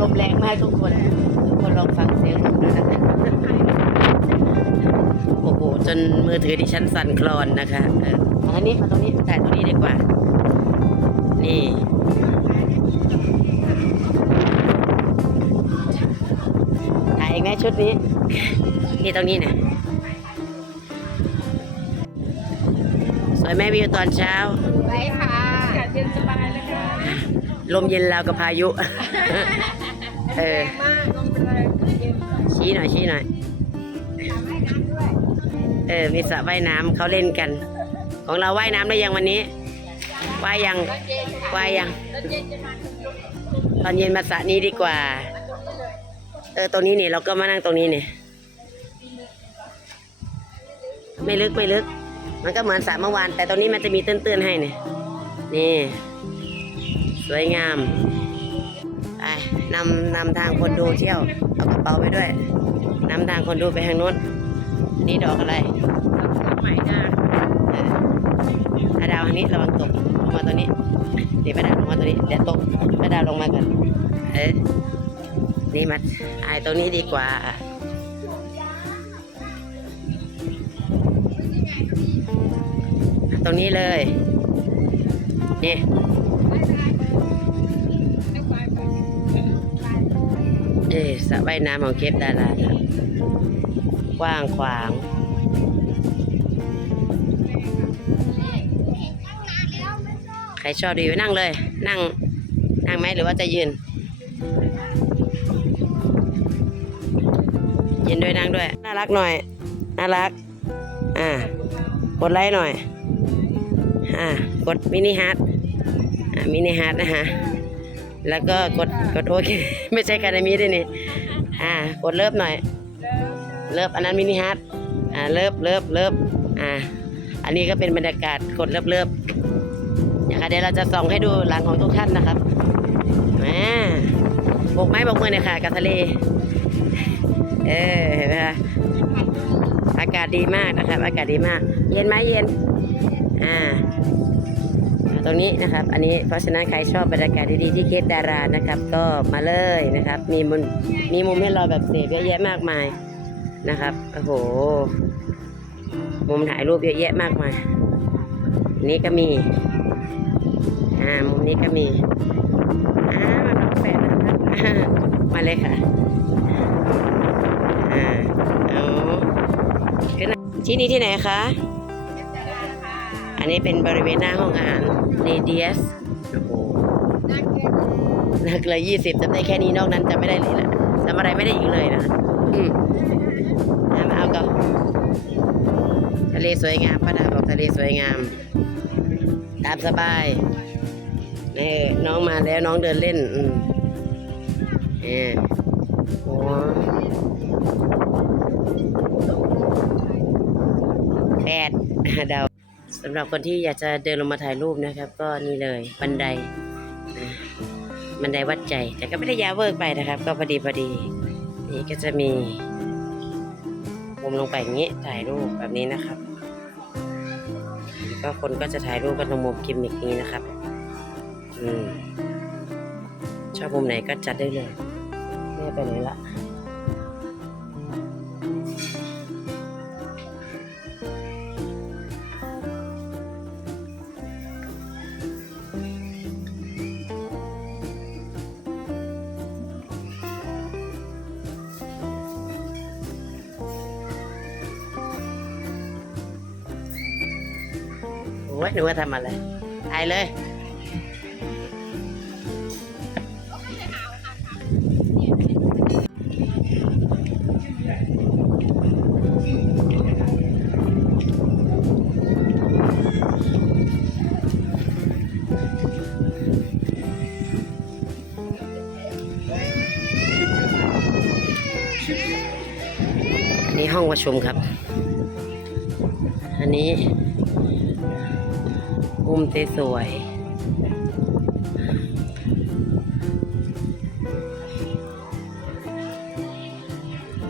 ลมแรงมากทุกคน ทุกคนลองฟังเสียงลมด้วยนะคะ โอ้โห จนมือถือดิฉันสั่นคลอนนะคะเออมาทางนี้มาตรงนี้ถ่ายตรงนี้ดีกว่า นี่ ถ่ายเองไหมชุดนี้ นี่ตรงนี้เนี่ยสวยไหมวิวตอนเช้าไปค่ะอากาศเย็นสบายเลยค่ะลมเย็นราวกับพายุ เออชี้หน่อยชี้หน่อยเออมีสระว่ายน้ำเขาเล่นกัน ของเราว่ายน้ำได้ยังวันนี้ว่ายยังว่ายยังตอนเย็นมาสระนี้ดีกว่า เออตรงนี้เนี่ยเราก็มานั่งตรงนี้เนี่ยไม่ลึกไม่ลึก มันก็เหมือนสระเมื่อวาน แต่ตรงนี้มันจะมีเตื้นๆให้เนี่ยนี่ สวยงาม นำนำทางคนดูเที่ยว เอากระเป๋าไปด้วยนำทางคนดูไปทางนู้นนี่ดอกอะไรใหม่จ้าอาดาวทางนี้ระวังตกลงมาตัวนี้เดี๋ยวป้าดาวลงมาตัวนี้เดี๋ยวตกป้าดาวลงมาก่อนเออนี่มาไอตรงนี้ดีกว่าตรงนี้เลยนี่ เออสระว่ายน้ำของเคปดารานะกว้างขวาง ใครชอบดีไปนั่งเลย นั่ง นั่งไหมหรือว่าจะยืน ยืนด้วยนั่งด้วย น่ารักหน่อย น่ารัก อ่ากดไลค์หน่อย อ่ากดมินิฮาร์ดอ่ามินิฮาร์ดนะฮะ แล้วก็กดกดโอเค ไม่ใช่การมีด้วยนี่อ่ากดเลิฟหน่อย เลิฟอันนั้นมินิฮาร์ดอ่าเลิฟเลิฟเลิฟอ่าอันนี้ก็เป็นบรรยากาศกดเลิฟเลิฟนะคะเดี๋ยวเราจะส่องให้ดูหลังของทุกท่านนะครับแหมบกไม้บกมือเนี่ยค่ะกับทะเล เออเห็นไหมคะอากาศดีมากนะครับ อากาศดีมาก เย็นไหมเย็น อ่า ตรงนี้นะครับ อันนี้เพราะฉะนั้นใครชอบบรรยากาศดีๆที่เคปดารานะครับ ก็มาเลยนะครับ มีมุมมีมุมให้เราแบบเสพเยอะแยะมากมายนะครับโอ้โหมุมถ่ายรูปเยอะแยะมากมายนี่ก็มีอ่ามุมนี้ก็มีอ่ามาน้องแฟนนะครับมาเลยค่ะอ่าเอาที่นี่ที่ไหนคะ อันนี้เป็นบริเวณหน้าห้องอาหารเรเดียสโอ้โหนักเลยยี่สิบจำได้แค่นี้นอกนั้นจำไม่ได้เลยนะจำอะไรไม่ได้อีกเลยนะอืมอะมาเอากับทะเลสวยงามป้าดาบอกทะเลสวยงาม ตามสบายนี่น้องมาแล้วน้องเดินเล่น อืมเออโอ้แปดเดา สำหรับคนที่อยากจะเดินลงมาถ่ายรูปนะครับ ก็นี่เลยบันไดนะบันไดวัดใจ แต่ก็ไม่ได้ยาวเวิร์กไปนะครับ ก็พอดีพอดี นี่ก็จะมีมุมลงไปอย่างนี้ถ่ายรูปแบบนี้นะครับแล้วก็คนก็จะถ่ายรูปกันตรงมุมกิมมิกนี้นะครับอืมชอบมุมไหนก็จัดได้เลยแม่ไปไหนละ โอ้ยหนูว่าทำอะไรถ่ายเลยนนี้ห้องประชุมครับ อันนี้ มุมสวยๆ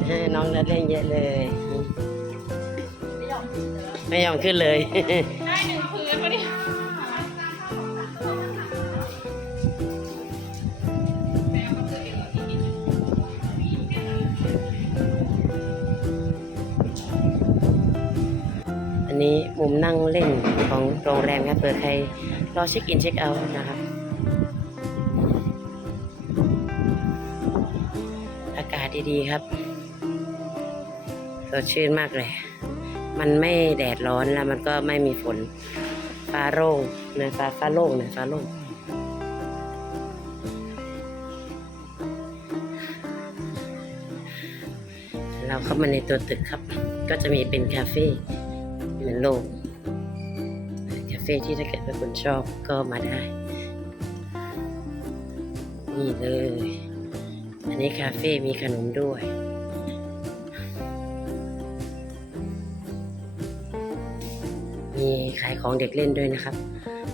เฮ้ยน้องนัดเล่นเยอะเลย ไม่ยอมขึ้นเลย นี้มุมนั่งเล่นของโรงแรมครับเผื่อใครรอเช็คอินเช็คเอาท์นะครับอากาศดีๆครับสดชื่นมากเลย มันไม่แดดร้อนแล้วมันก็ไม่มีฝนฟ้าโล่งนะฟ้าฟ้าโล่งนะฟ้าโล่งเราเข้ามาในตัวตึกครับ ก็จะมีเป็นคาเฟ่ เหมือนโลกคาเฟ่ที่ถ้าเกิดว่าคุณชอบก็มาได้ นี่เลย อันนี้คาเฟ่มีขนมด้วยมีขายของเด็กเล่นด้วยนะครับ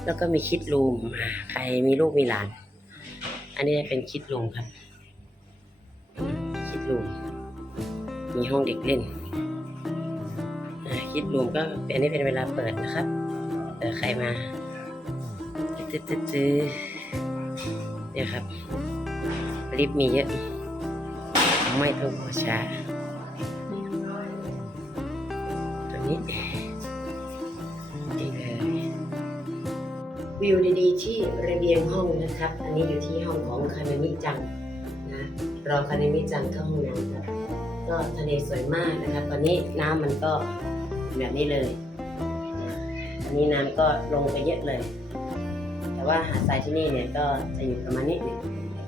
แล้วก็มีคิดรูม ใครมีลูกมีหลาน อันนี้เป็นคิดรูมครับ คิดรูม มีห้องเด็กเล่น คิดรูมก็อันนี้เป็นเวลาเปิดนะครับเออใครมาตื้อตื้อเนี่ยครับลิฟต์มีเยอะ ไม่ต้องหัวช้า ตัวนี้นี่เลยวิวดีๆ ที่ระเบียงห้องนะครับ อันนี้อยู่ที่ห้องของคานามิจังนะรอคานามิจังเข้าห้องน้ำก็ทะเลสวยมากนะครับ ตอนนี้น้ำมันก็ แบบนี้เลยอันนี้น้ำก็ลงไปเยอะเลย แต่ว่าหาดทรายที่นี่เนี่ยก็จะอยู่ประมาณนี้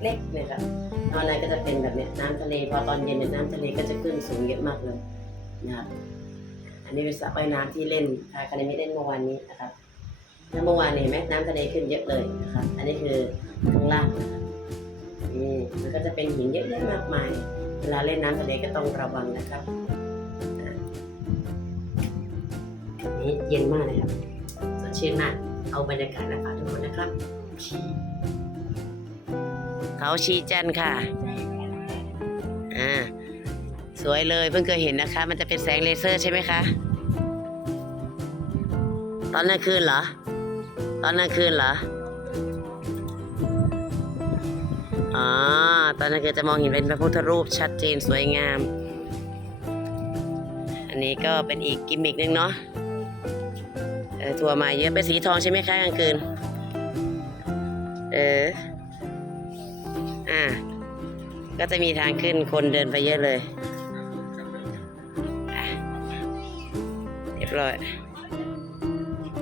เล็กๆนะครับตอนนั้นก็จะเป็นแบบนี้น้ำทะเลพอตอนเย็นเนี่ยน้ำทะเลก็จะขึ้นสูงเยอะมากเลยนะครับอันนี้เป็นสระว่ายน้ำที่เล่นพาคาเนมิเล่นเมื่อวานนี้นะครับแล้วเมื่อวานเนี่ยเห็นไหมน้ำทะเลขึ้นเยอะเลยนะครับ อันนี้คือข้างล่างนี่มันก็จะเป็นหินเยอะแยะมากมาย เวลาเล่นน้ำทะเลก็ต้องระวังนะครับ นี้เย็นมากเลยครับสดชื่นมาก เอาบรรยากาศมาฝากทุกคนนะครับเขาชีจันค่ะอ่าสวยเลยเพิ่งเคยเห็นนะคะ มันจะเป็นแสงเลเซอร์ใช่ไหมคะ ตอนกลางคืนเหรอ ตอนกลางคืนเหรออ๋อตอนนั้นคือจะมองเห็นเป็นพระพุทธรูปชัดเจนสวยงาม อันนี้ก็เป็นอีกกิมมิกนึงเนาะ เออทัวมาเยอะเป็นสีทองใช่ไหมคะกลางคืน เออ อ่าก็จะมีทางขึ้นคนเดินไปเยอะเลยเรียบร้อย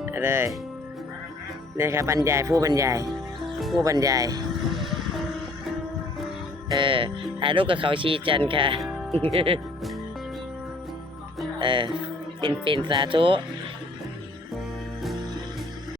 เอาเลยนี่ครับบรรยายผู้บรรยาย ผู้บรรยาย เออถ่ายรูปกับเขาชีจันค่ะ เออ เป็นเป็นสาธุ